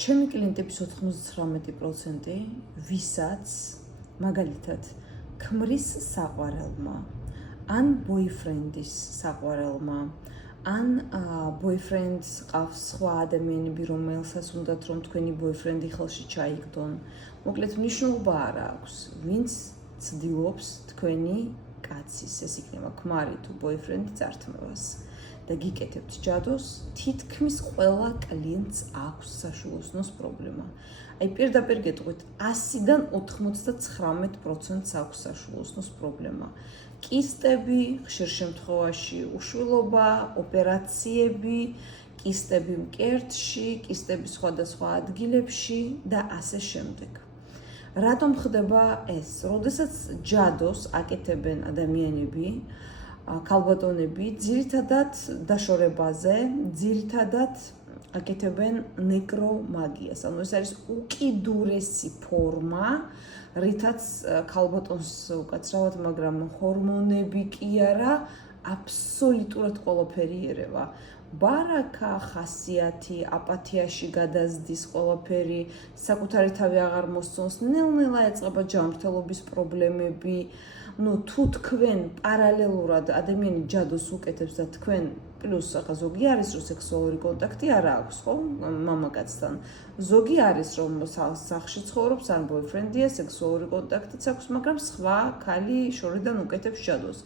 ჩემი კლიენტების 99% ვისაც მაგალითად ქმრის საყვარელმა ან ბოიფრენდის საყვარელმა ან ბოიფრენდს ყავს სხვა ადამიანები, რომელსაც უნდათ რომ თქვენი ბოიფრენდი ხელში ჩაიგდონ. მოკლედ მნიშვნელობა არ აქვს, ვინც ცდილობს თქვენი კაცის, ეს იქნება ქმარი თუ ბოიფრენდი წართმევას. და გიკეთებთ ჯადოს, თითქმის ყველა კლიენტს აქვს საშუალოსნოს პრობლემა. აი პირდაპირ გეტყვით, 100-დან 99%-ს აქვს საშუალოსნოს პრობლემა. კისტები, ხშირ შემთხვევაში უშვილობა, ოპერაციები, კისტები მკერდში, კისტები სხვადასხვა ადგილებში და ასე შემდეგ. რატომ ხდება ეს? როდესაც ჯადოს აკეთებენ ადამიანები, ქალბატონები, ძირითადად დაშორებაზე, ძირითადად აკეთებენ ნეკრომაგიას. ანუ ეს არის უკიდურესი ფორმა, რითაც ქალბატონს უკაცრავად, მაგრამ ჰორმონები კი არა, აბსოლუტურად ყველაფერი ერევა. ბარაკა, ხასიათი, აპათიაში გადაზდის ყველაფერი, საკუთარი თავი აღარ მოსწონს, ნელ-ნელა ეწყება ჯანმრთელობის პრობლემები. თუ თქვენ პარალელურად ადამიანი ჯადოს უკეთებს და თქვენ პლუს ახლა ზოგი არის რომ სექსუალური კონტაქტი არ აქვს, ხო? მამაკაცთან. ზოგი არის რომ სახლში ცხოვრობს, ან ბოიფრენდია, სექსუალური კონტაქტიც აქვს, მაგრამ სხვა ქალი შორიდან უკეთებს ჯადოს.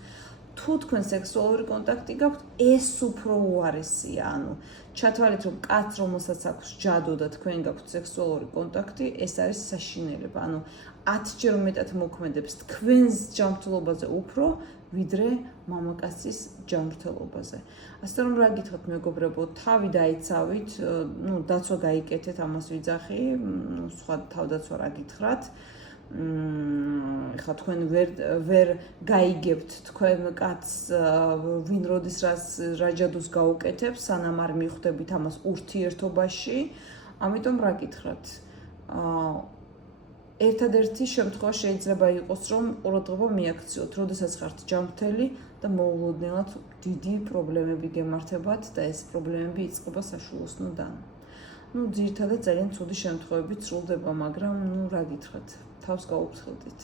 თუ თქვენ სექსუალური კონტაქტი გაქვთ, ეს უფრო უარესია, ანუ ჩათვალეთ რომ კაც რომელსაც აქვს ჯადო და თქვენ გაქვთ სექსუალური კონტაქტი, ეს არის საშინელება, ანუ 10-ჯერ მეტად მოქმედებს თქვენს ჯანმრთელობაზე უფრო, ვიდრე მამაკაცის ჯანმრთელობაზე. ასე რომ რა გითხრათ მეგობრებო, თავი დაიცავით, დაცვა გაიკეთეთ, ამას ვიძახი, სხვა თავდაცვა რა გითხრათ. ეხლა თქვენ ვერ გაიგებთ თქვენ კაცს ვინ როდის რა ჯადოს გაუკეთებს, სანამ არ მიხვდებით ამას ურთიერთობაში, ამიტომ რა გითხრათ. ერთადერთი შემთხვევა შეიძლება იყოს, რომ ყურადღება მიაქციოთ, როდესაც ხართ ჯანმრთელი და მოულოდნელად დიდი პრობლემები გემართებათ და ეს პრობლემები იწყება საშუალოსნოდან. ძირითადად ძალიან ცუდი შემთხვევებით სრულდება, მაგრამ რა გითხრათ, თავს გაუფრთხილდით.